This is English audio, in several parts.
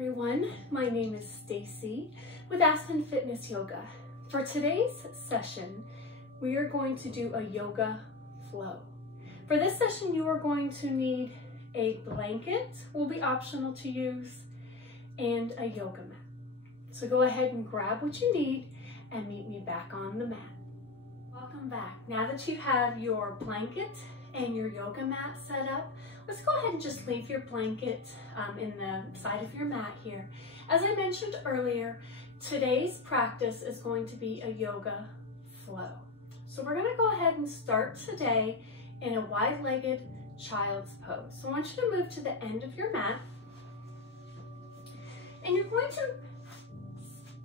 everyone, my name is Stacie with Aspen Fitness Yoga. For today's session, we are going to do a yoga flow. For this session, you are going to need a blanket, will be optional to use, and a yoga mat. So go ahead and grab what you need and meet me back on the mat. Welcome back. Now that you have your blanket and your yoga mat set up, let's go ahead and just leave your blanket in the side of your mat here. As I mentioned earlier, today's practice is going to be a yoga flow. So we're going to go ahead and start today in a wide-legged child's pose. So I want you to move to the end of your mat, and you're going to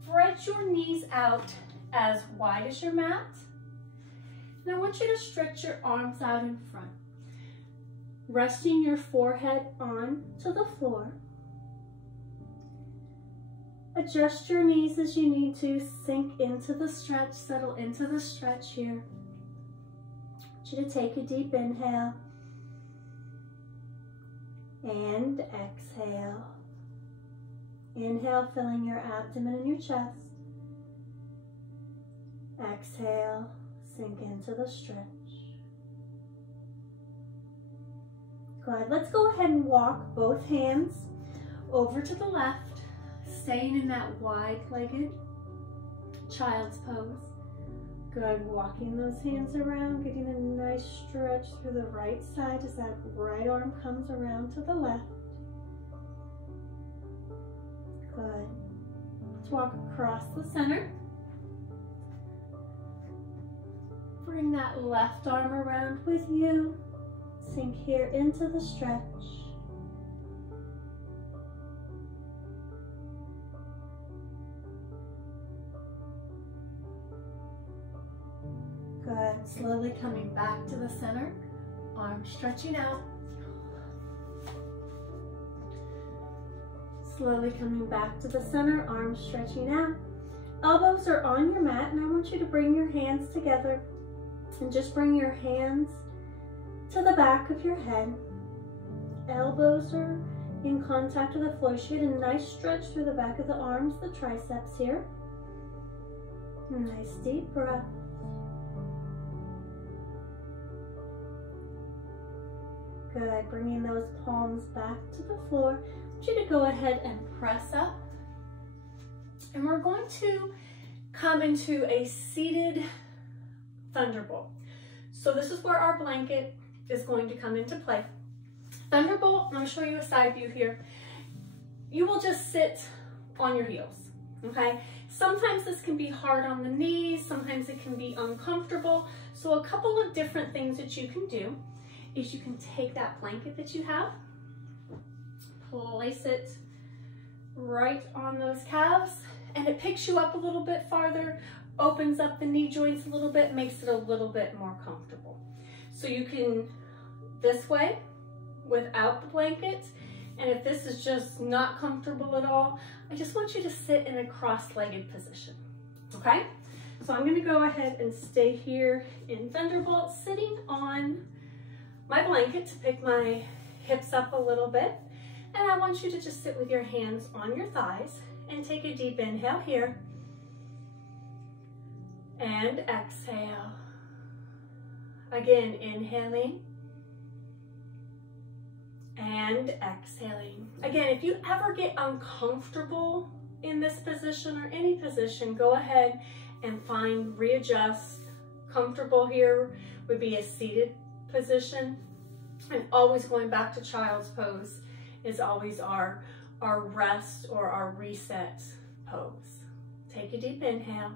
spread your knees out as wide as your mat. And I want you to stretch your arms out in front, resting your forehead on to the floor. Adjust your knees as you need to, sink into the stretch, settle into the stretch here. I want you to take a deep inhale and exhale. Inhale, filling your abdomen and your chest. Exhale, sink into the stretch. Good. Let's go ahead and walk both hands over to the left, staying in that wide-legged child's pose. Good. Walking those hands around, getting a nice stretch through the right side as that right arm comes around to the left. Good. Let's walk across the center. Bring that left arm around with you. Sink here into the stretch. Good. Slowly coming back to the center. Arms stretching out. Slowly coming back to the center. Arms stretching out. Elbows are on your mat, and I want you to bring your hands together and just bring your hands to the back of your head. Elbows are in contact with the floor. You get a nice stretch through the back of the arms, the triceps here. A nice deep breath. Good. Bringing those palms back to the floor. I want you to go ahead and press up. And we're going to come into a seated thunderbolt. So this is where our blanket is going to come into play. Thunderbolt, I'm going to show you a side view here. You will just sit on your heels, okay? Sometimes this can be hard on the knees, sometimes it can be uncomfortable. So a couple of different things that you can do is you can take that blanket that you have, place it right on those calves, and it picks you up a little bit farther, opens up the knee joints a little bit, makes it a little bit more comfortable. So you can this way without the blanket, and if this is just not comfortable at all, I just want you to sit in a cross-legged position, okay? So I'm gonna go ahead and stay here in Thunderbolt, sitting on my blanket to pick my hips up a little bit, and I want you to just sit with your hands on your thighs and take a deep inhale here. And exhale. Again, inhaling and exhaling. Again, if you ever get uncomfortable in this position or any position, go ahead and readjust. Comfortable here would be a seated position, and always going back to child's pose is always our rest or our reset pose. Take a deep inhale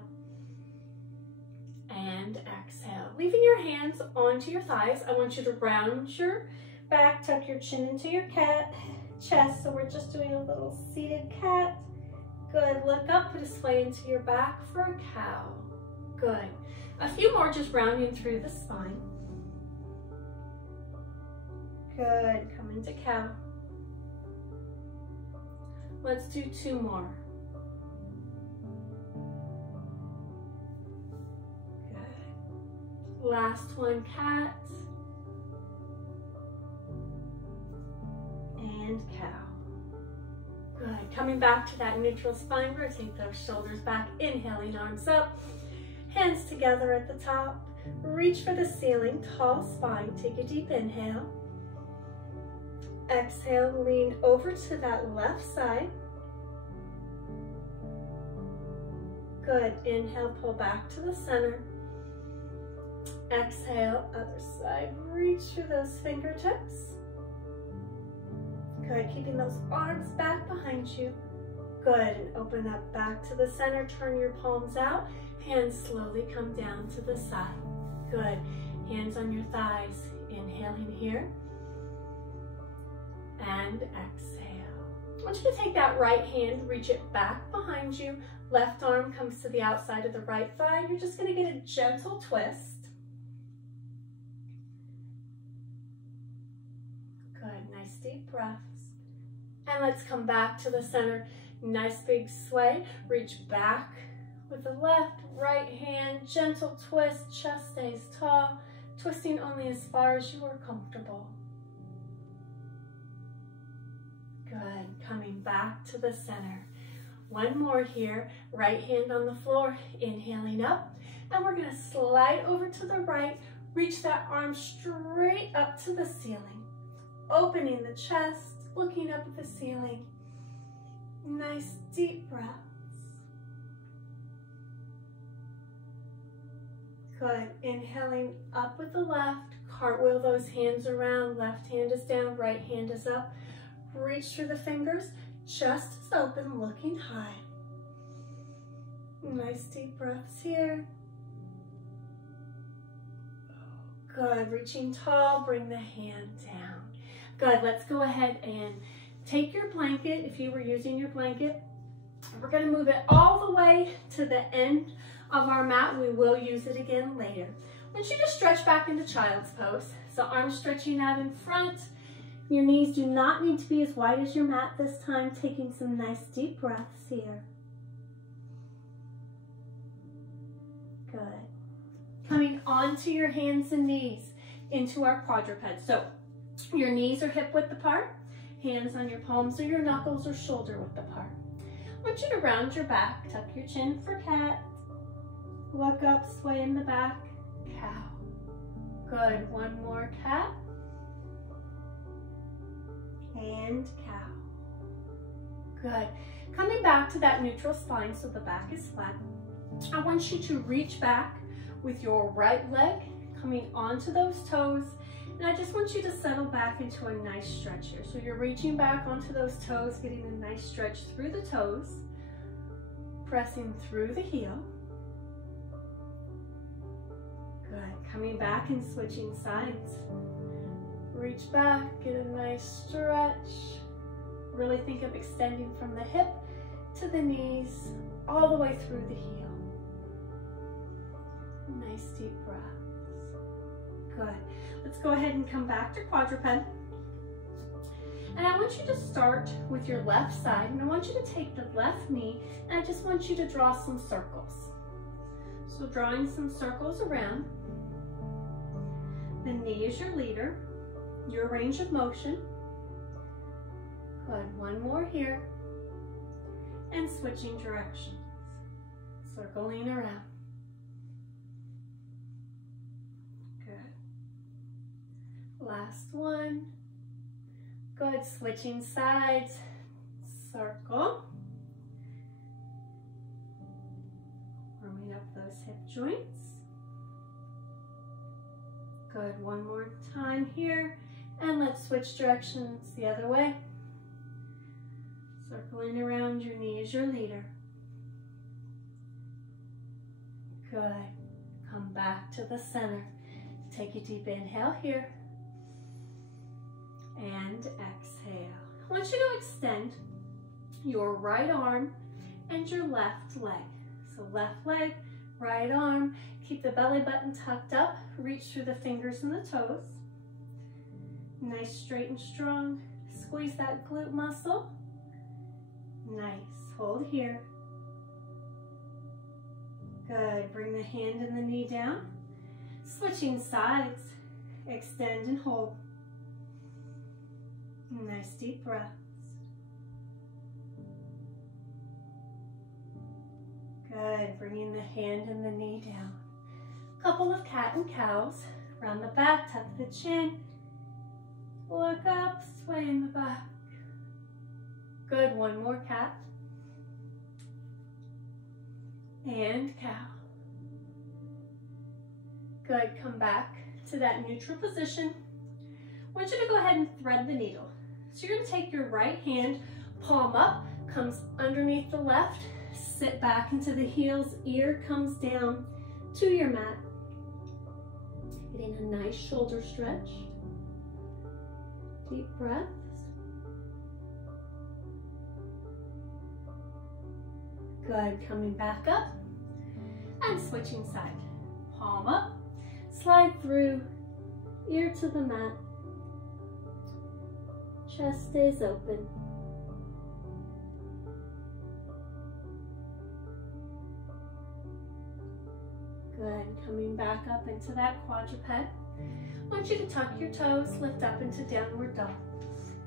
and exhale. Leaving your hands onto your thighs, I want you to round your back, tuck your chin into your cat chest. So we're just doing a little seated cat. Good. Look up, put a sway into your back for a cow. Good. A few more, just rounding through the spine. Good. Come into cow. Let's do 2 more. Good. Last one, cat. And cow. Good. coming back to that neutral spine, rotate those shoulders back, inhaling, arms up, hands together at the top. Reach for the ceiling, tall spine, take a deep inhale. Exhale, lean over to that left side. Good, inhale, pull back to the center. Exhale, other side, reach through those fingertips. Good, keeping those arms back behind you. Good, and open up back to the center, turn your palms out, hands slowly come down to the side. Good, hands on your thighs, inhaling here, and exhale. I want you to take that right hand, reach it back behind you, left arm comes to the outside of the right thigh. You're just gonna get a gentle twist. Good, nice deep breaths. And let's come back to the center. Nice big sway. Reach back with the left, right hand, gentle twist, chest stays tall, twisting only as far as you are comfortable. Good, coming back to the center. One more here, right hand on the floor, inhaling up, and we're gonna slide over to the right, reach that arm straight up to the ceiling, opening the chest, looking up at the ceiling. Nice deep breaths. Good, inhaling up with the left, cartwheel those hands around, left hand is down, right hand is up. Reach through the fingers, chest is open, looking high. Nice deep breaths here. Good, reaching tall, bring the hand down. Good, let's go ahead and take your blanket, if you were using your blanket. We're gonna move it all the way to the end of our mat. We will use it again later. I want you to stretch back into child's pose. So arms stretching out in front. Your knees do not need to be as wide as your mat this time. Taking some nice deep breaths here. Good. Coming onto your hands and knees into our quadruped. So your knees are hip width apart. Hands on your palms or your knuckles or shoulder width apart. I want you to round your back. Tuck your chin for cat. Look up, sway in the back. Cow. Good. One more cat. And cow. Good. Coming back to that neutral spine so the back is flat. I want you to reach back with your right leg coming onto those toes. And I just want you to settle back into a nice stretch here. So you're reaching back onto those toes, getting a nice stretch through the toes, pressing through the heel. Good. Coming back and switching sides. Reach back, get a nice stretch. Really think of extending from the hip to the knees, all the way through the heel. Nice deep breaths. Good. Let's go ahead and come back to quadruped. And I want you to start with your left side, and I want you to take the left knee, and I just want you to draw some circles. So drawing some circles around. The knee is your leader, your range of motion. Good, one more here. And switching directions. Circling around. Good. Last one. Good, switching sides. Circle. Warming up those hip joints. Good, one more time here. And let's switch directions the other way. Circling around, your knee is your leader. Good. Come back to the center. Take a deep inhale here. And exhale. I want you to extend your right arm and your left leg. So left leg, right arm. Keep the belly button tucked up. Reach through the fingers and the toes. Nice, straight and strong. Squeeze that glute muscle. Nice, hold here. Good, bring the hand and the knee down. Switching sides, extend and hold. Nice deep breaths. Good, bringing the hand and the knee down. Couple of cat and cows. Around the back, tuck the chin. Look up, sway in the back. Good, one more cat. And cow. Good, come back to that neutral position. I want you to go ahead and thread the needle. So you're going to take your right hand, palm up, comes underneath the left, sit back into the heels, ear comes down to your mat. Getting a nice shoulder stretch. Deep breaths. Good, coming back up and switching side. Palm up, slide through, ear to the mat. Chest stays open. Good, coming back up into that quadruped. I want you to tuck your toes, lift up into downward dog.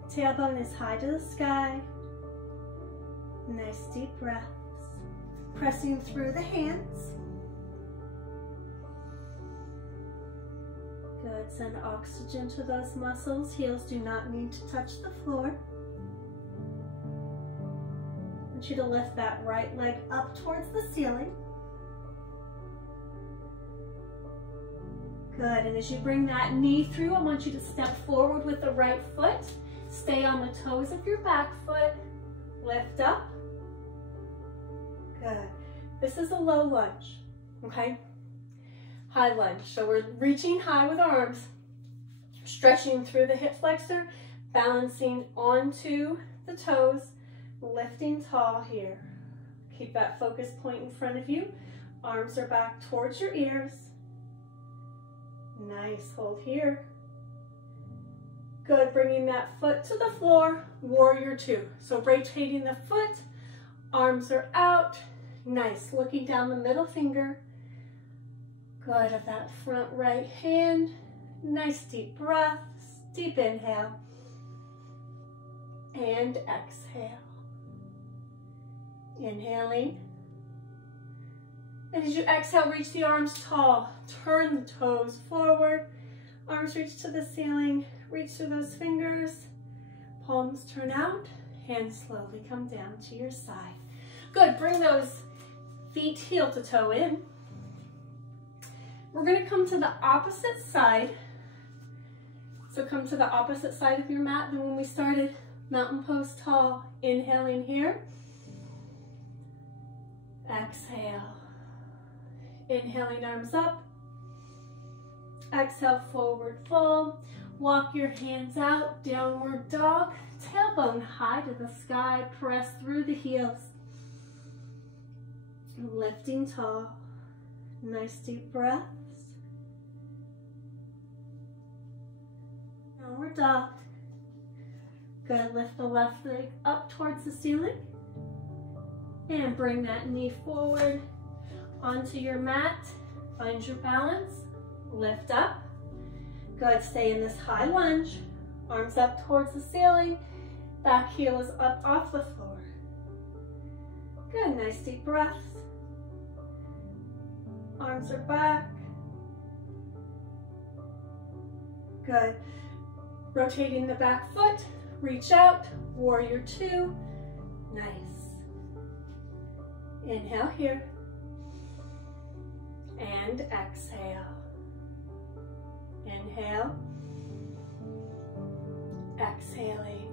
Tailbone is high to the sky. Nice deep breaths. Pressing through the hands. Good, send oxygen to those muscles. Heels do not need to touch the floor. I want you to lift that right leg up towards the ceiling. Good, and as you bring that knee through, I want you to step forward with the right foot. Stay on the toes of your back foot. Lift up. Good. This is a low lunge, okay? High lunge. So we're reaching high with our arms, stretching through the hip flexor, balancing onto the toes, lifting tall here. Keep that focus point in front of you. Arms are back towards your ears. Nice, hold here. Good, bringing that foot to the floor, warrior two. So rotating the foot, arms are out. Nice, looking down the middle finger. Good, of that front right hand. Nice deep breaths, deep inhale. And exhale. Inhaling. And as you exhale, reach the arms tall. Turn the toes forward. Arms reach to the ceiling. Reach through those fingers. Palms turn out. Hands slowly come down to your side. Good, bring those feet heel to toe in. We're going to come to the opposite side. So come to the opposite side of your mat than when we started. Mountain pose tall. Inhaling here. Exhale. Inhaling, arms up. Exhale, forward fold. Walk your hands out, downward dog. Tailbone high to the sky. Press through the heels. Lifting tall. Nice deep breaths. Downward dog. Good, lift the left leg up towards the ceiling. And bring that knee forward onto your mat. Find your balance. Lift up. Good, stay in this high lunge. Arms up towards the ceiling. Back heel is up off the floor. Good, nice deep breaths. Arms are back. Good. Rotating the back foot. Reach out. Warrior two. Nice. Inhale here. And exhale. Inhale. Exhaling.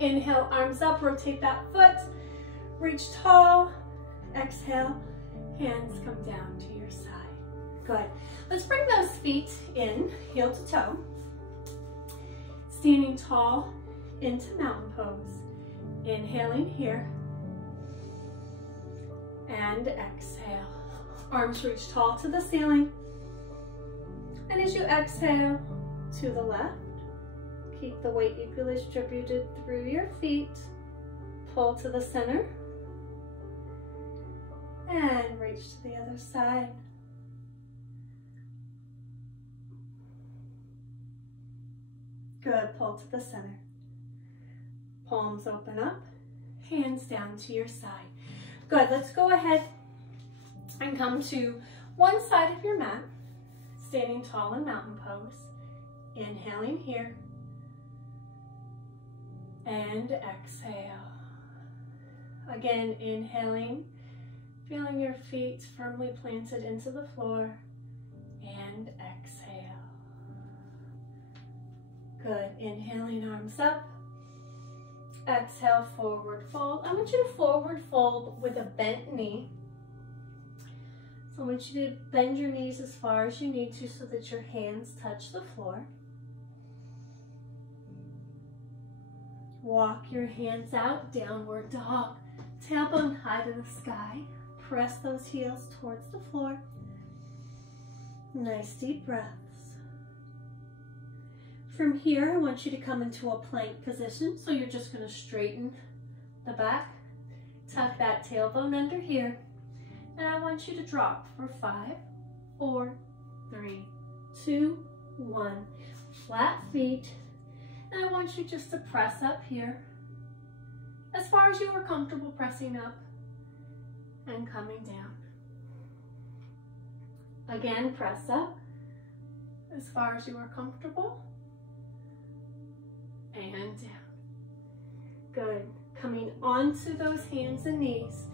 Inhale, arms up, rotate that foot. Reach tall. Exhale, hands come down to your side. Good. Let's bring those feet in, heel to toe. Standing tall into mountain pose. Inhaling here. And exhale. Arms reach tall to the ceiling. And as you exhale to the left, keep the weight equally distributed through your feet. Pull to the center. And reach to the other side. Good, pull to the center. Palms open up, hands down to your side. Good, let's go ahead and come to one side of your mat, standing tall in mountain pose. Inhaling here, and exhale. Again, inhaling, feeling your feet firmly planted into the floor, and exhale. Good, inhaling, arms up. Exhale, forward fold. I want you to forward fold with a bent knee. So I want you to bend your knees as far as you need to so that your hands touch the floor. Walk your hands out, downward dog, tailbone high to the sky. Press those heels towards the floor. Nice deep breaths. From here, I want you to come into a plank position. So you're just going to straighten the back, tuck that tailbone under here, and I want you to drop for 5, 4, 3, 2, 1. Flat feet. And I want you just to press up here as far as you are comfortable pressing up and coming down. Again, press up as far as you are comfortable and down. Good. Coming onto those hands and knees,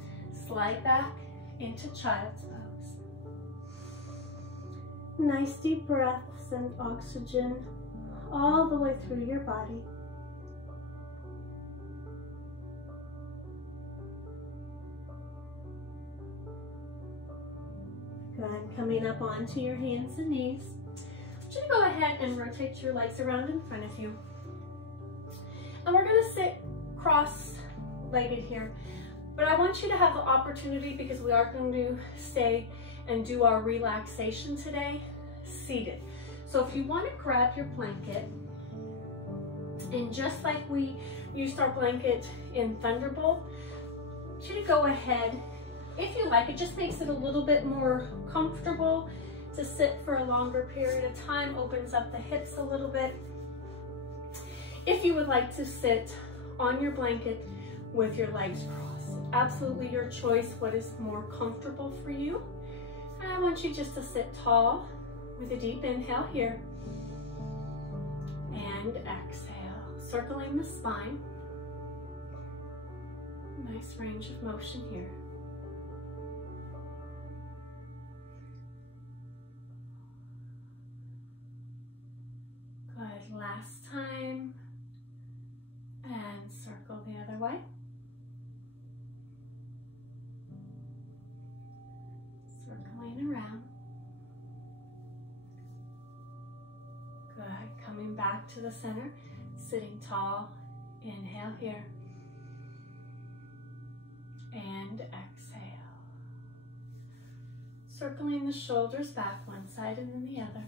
slide back into child's pose. Nice deep breaths and oxygen all the way through your body. Good. Coming up onto your hands and knees. I want you to go ahead and rotate your legs around in front of you. And we're going to sit cross-legged here. But I want you to have the opportunity, because we are going to stay and do our relaxation today, seated. So if you want to grab your blanket, and just like we used our blanket in Thunderbolt, I want you to go ahead, if you like, it just makes it a little bit more comfortable to sit for a longer period of time, opens up the hips a little bit. If you would like to sit on your blanket with your legs crossed, absolutely your choice, what is more comfortable for you. And I want you just to sit tall with a deep inhale here and exhale, circling the spine. Nice range of motion here. Good, last time, and circle the other way. Circling around. Good, coming back to the center, sitting tall, inhale here, and exhale. Circling the shoulders back one side and then the other.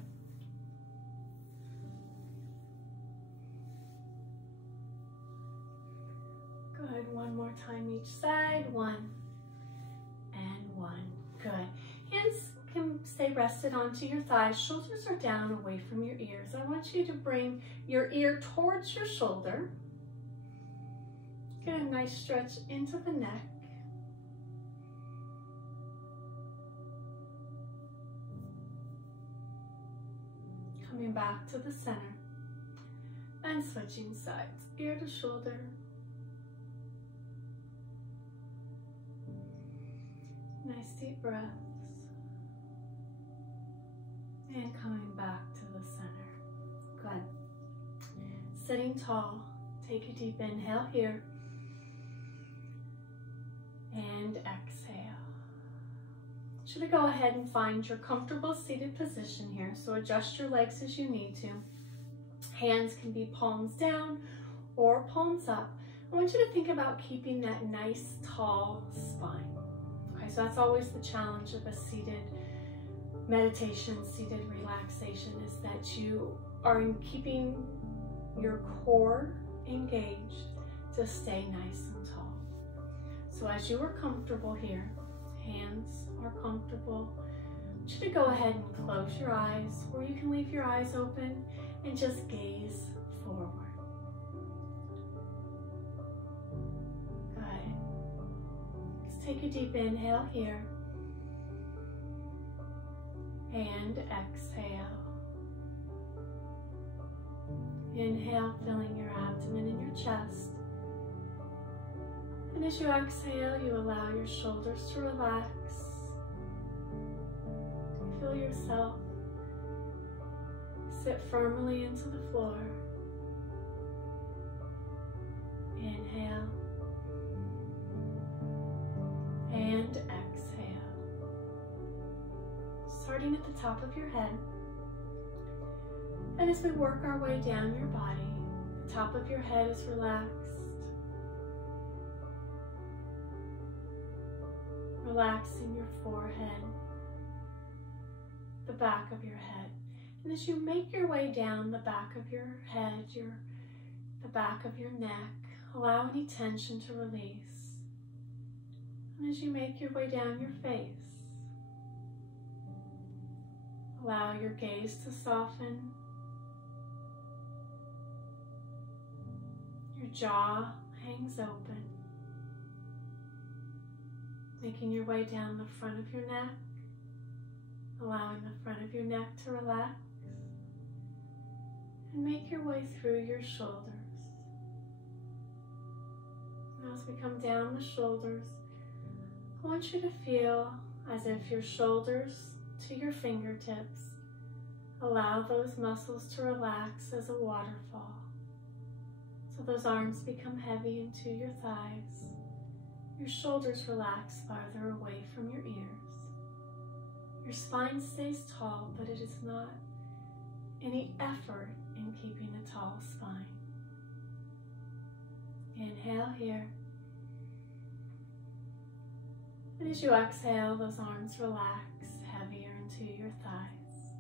Good, one more time each side, 1 and 1. Good. Hands can stay rested onto your thighs. Shoulders are down away from your ears. I want you to bring your ear towards your shoulder. Get a nice stretch into the neck. Coming back to the center and switching sides, ear to shoulder. Nice deep breaths. And coming back to the center. Good. Sitting tall. Take a deep inhale here. And exhale. Should I go ahead and find your comfortable seated position here? So adjust your legs as you need to. Hands can be palms down or palms up. I want you to think about keeping that nice tall spine. Okay, so that's always the challenge of a seated meditation, seated relaxation, is that you are keeping your core engaged to stay nice and tall. So as you are comfortable here, hands are comfortable, I want you to go ahead and close your eyes, or you can leave your eyes open and just gaze forward. Good. Just take a deep inhale here. And exhale. Inhale, filling your abdomen and your chest. And as you exhale, you allow your shoulders to relax. Feel yourself sit firmly into the floor. Inhale. And exhale. Starting at the top of your head. And as we work our way down your body, the top of your head is relaxed. Relaxing your forehead, the back of your head. And as you make your way down the back of your head, the back of your neck, allow any tension to release. And as you make your way down your face, allow your gaze to soften. Your jaw hangs open. Making your way down the front of your neck, allowing the front of your neck to relax. And make your way through your shoulders. And as we come down the shoulders, I want you to feel as if your shoulders to your fingertips, allow those muscles to relax as a waterfall. So those arms become heavy into your thighs. Your shoulders relax farther away from your ears. Your spine stays tall, but it is not any effort in keeping a tall spine. Inhale here. And as you exhale, those arms relax heavier into your thighs.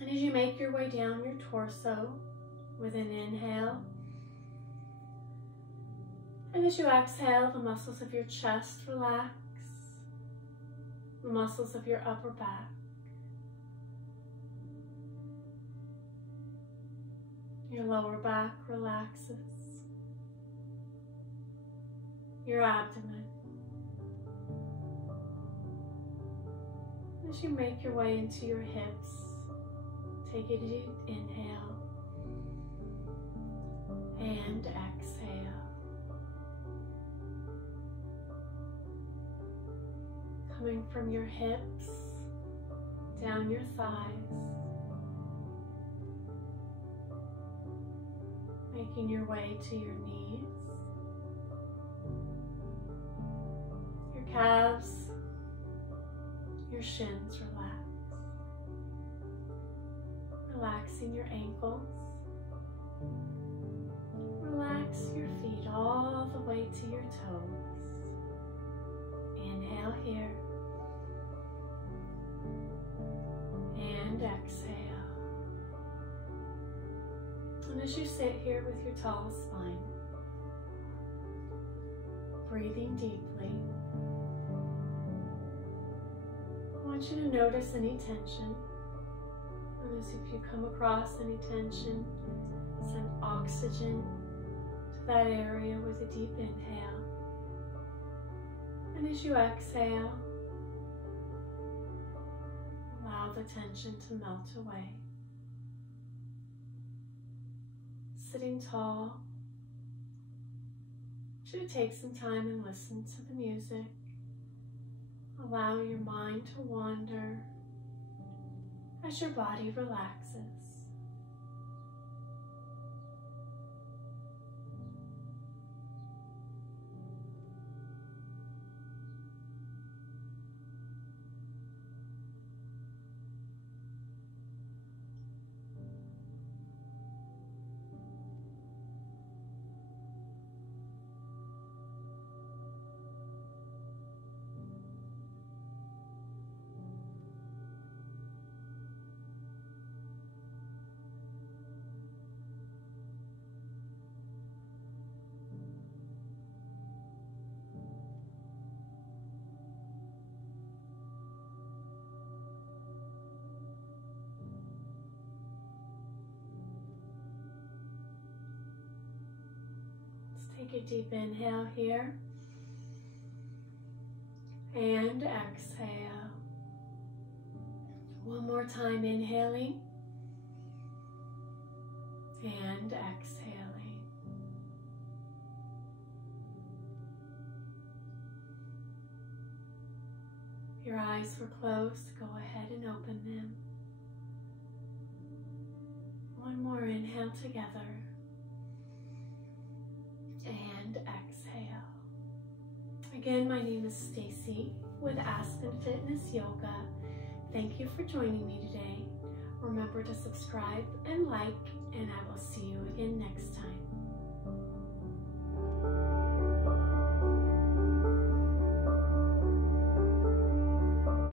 And as you make your way down your torso with an inhale, and as you exhale, the muscles of your chest relax, the muscles of your upper back, your lower back relaxes, your abdomen. As you make your way into your hips, take a deep inhale and exhale. Coming from your hips, down your thighs, making your way to your knees, your calves, your shins relax, relaxing your ankles, relax your feet all the way to your toes. Inhale here. And exhale. And as you sit here with your tall spine, breathing deeply, I want you to notice any tension. And as if you come across any tension, send oxygen to that area with a deep inhale. And as you exhale, allow the tension to melt away. Sitting tall, should take some time and listen to the music. Allow your mind to wander as your body relaxes. Take a deep inhale here. and exhale. One more time, inhaling and exhaling. Your eyes were closed. Go ahead and open them. One more inhale together and exhale. Again, my name is Stacie with Aspen Fitness Yoga. Thank you for joining me today. Remember to subscribe and like, and I will see you again next time.